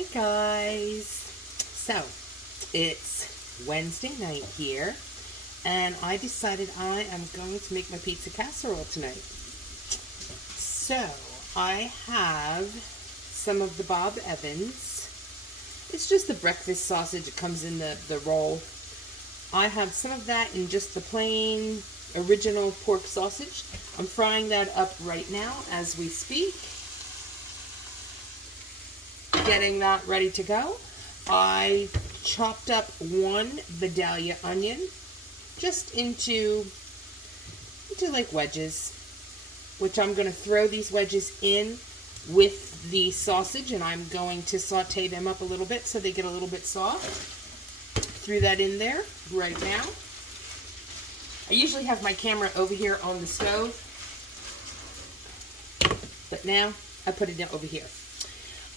Hi guys. So it's Wednesday night here, and I decided I am going to make my pizza casserole tonight. So I have some of the Bob Evans. It's just the breakfast sausage. It comes in the roll. I have some of that in just the plain original pork sausage. I'm frying that up right now as we speak. Getting that ready to go. I chopped up one Vidalia onion just into like wedges, which I'm going to throw these wedges in with the sausage, and I'm going to saute them up a little bit so they get a little bit soft. Threw that in there right now. I usually have my camera over here on the stove, but now I put it over here.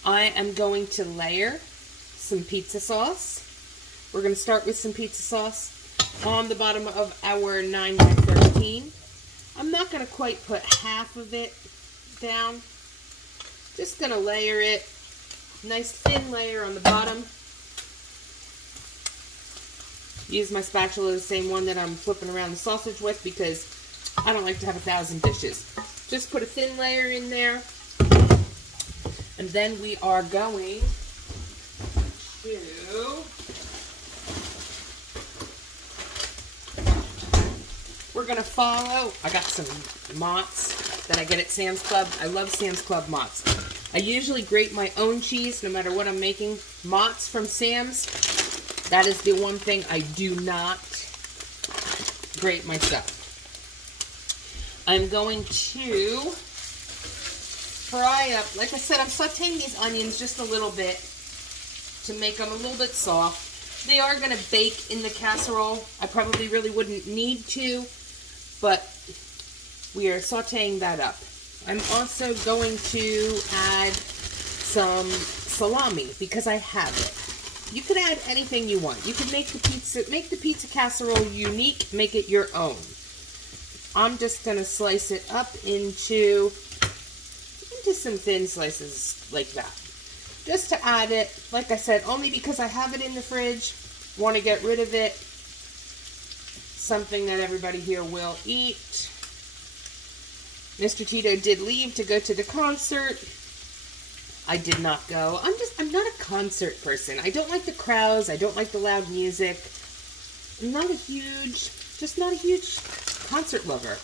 I am going to layer some pizza sauce. We're going to start with some pizza sauce on the bottom of our 9x13. I'm not going to quite put half of it down. Just going to layer it. Nice thin layer on the bottom. Use my spatula, the same one that I'm flipping around the sausage with, because I don't like to have 1,000 dishes. Just put a thin layer in there. And then we are going to follow. I got some mozz that I get at Sam's Club. I love Sam's Club mozz. I usually grate my own cheese no matter what I'm making. Mozz from Sam's, that is the one thing I do not grate myself. I'm going to fry up, like I said, I'm sauteing these onions just a little bit to make them a little bit soft. They are going to bake in the casserole. I probably really wouldn't need to, but we are sauteing that up. I'm also going to add some salami because I have it. You could add anything you want. You could make the pizza casserole unique, make it your own. I'm just going to slice it up into some thin slices like that. Just to add it, like I said, only because I have it in the fridge, want to get rid of it. Something that everybody here will eat. Mr. Tito did leave to go to the concert. I did not go. I'm not a concert person. I don't like the crowds. I don't like the loud music. I'm not a huge concert lover.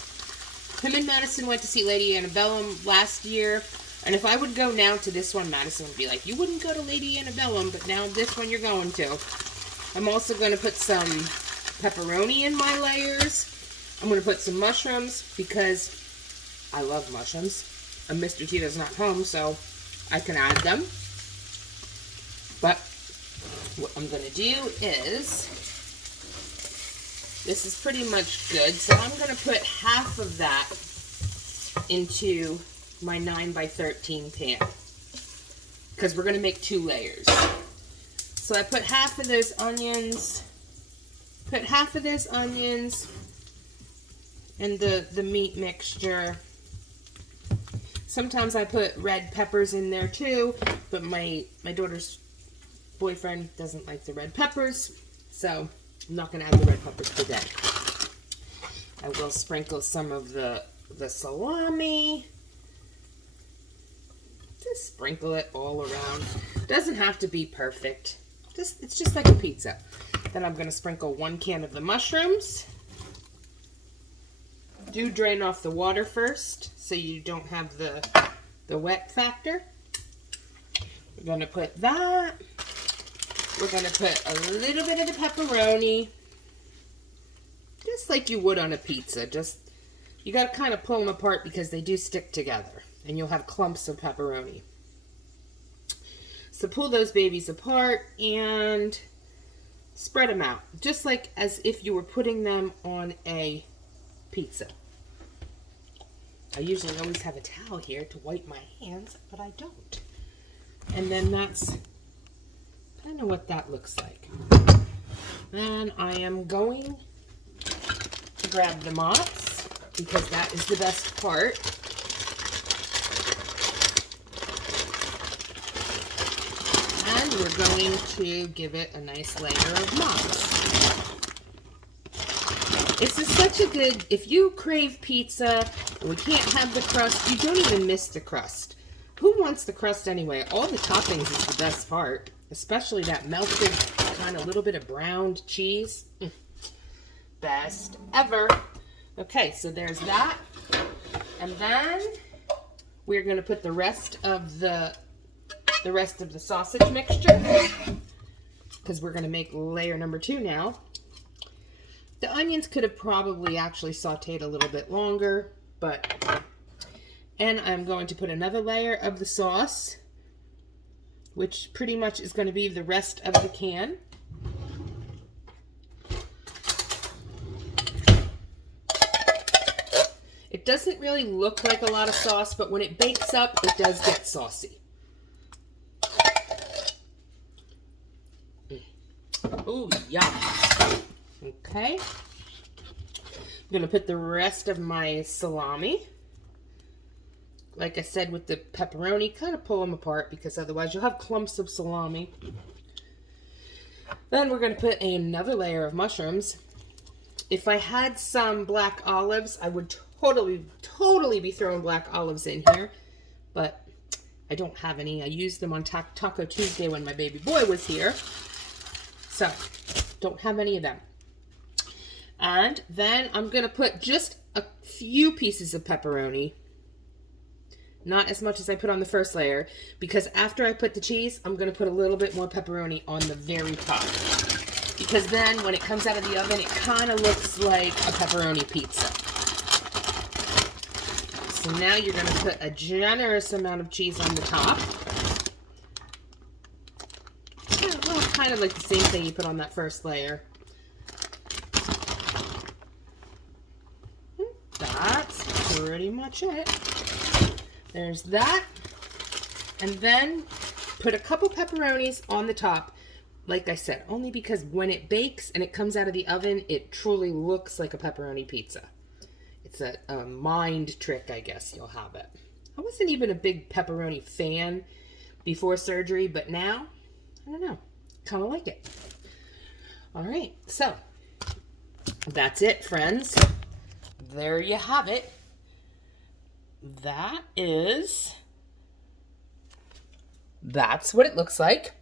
Him and Madison went to see Lady Antebellum last year, and if I would go now to this one, Madison would be like, you wouldn't go to Lady Antebellum, but now this one you're going to. I'm also going to put some pepperoni in my layers. I'm going to put some mushrooms because I love mushrooms. And Mr. Tito's not home, so I can add them. But what I'm going to do is, this is pretty much good, so I'm going to put half of that into my 9x13 pan, because we're going to make 2 layers. So I put half of those onions, and the meat mixture. Sometimes I put red peppers in there too, but my daughter's boyfriend doesn't like the red peppers, so I'm not going to add the red peppers today. I will sprinkle some of the salami. Just sprinkle it all around. Doesn't have to be perfect. It's just like a pizza. Then I'm going to sprinkle 1 can of the mushrooms. Do drain off the water first so you don't have the wet factor. We're going to put that. We're going to put a little bit of the pepperoni, just like you would on a pizza. You got to kind of pull them apart because they do stick together, and you'll have clumps of pepperoni. So pull those babies apart and spread them out, just like as if you were putting them on a pizza. I usually always have a towel here to wipe my hands, but I don't. And then that's kind of what that looks like. Then I am going to grab the mozz, because that is the best part. we're going to give it a nice layer of moss. This is such a good, if you crave pizza and we can't have the crust, you don't even miss the crust. Who wants the crust anyway? All the toppings is the best part, especially that melted kind of little bit of browned cheese. Best ever. Okay, so there's that. And then we're going to put the rest of the sausage mixture, because we're going to make layer number 2 now. The onions could have probably actually sauteed a little bit longer, and I'm going to put another layer of the sauce, which pretty much is going to be the rest of the can. It doesn't really look like a lot of sauce, but when it bakes up, it does get saucy. Oh, yeah. Okay. I'm going to put the rest of my salami. Like I said with the pepperoni, kind of pull them apart because otherwise you'll have clumps of salami. Then we're going to put another layer of mushrooms. If I had some black olives, I would totally be throwing black olives in here, but I don't have any. I used them on Taco Tuesday when my baby boy was here, so don't have any of them. And then I'm going to put just a few pieces of pepperoni, not as much as I put on the first layer, because after I put the cheese, I'm going to put a little bit more pepperoni on the very top. Because then when it comes out of the oven, it kind of looks like a pepperoni pizza. So now you're going to put a generous amount of cheese on the top. Well, kind of like the same thing you put on that first layer. That's pretty much it. There's that. And then put a couple pepperonis on the top. Like I said, only because when it bakes and it comes out of the oven, it truly looks like a pepperoni pizza. It's a mind trick, I guess you'll have it. I wasn't even a big pepperoni fan before surgery, but now, I don't know, kind of like it. All right, so that's it, friends. There you have it. That's what it looks like.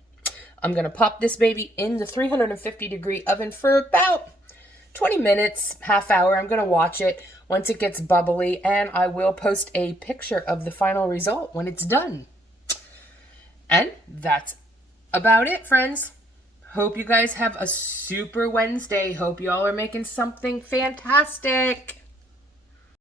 I'm going to pop this baby in the 350-degree oven for about 20 minutes, half hour. I'm going to watch it once it gets bubbly, and I will post a picture of the final result when it's done. And that's about it, friends. Hope you guys have a super Wednesday. Hope y'all are making something fantastic.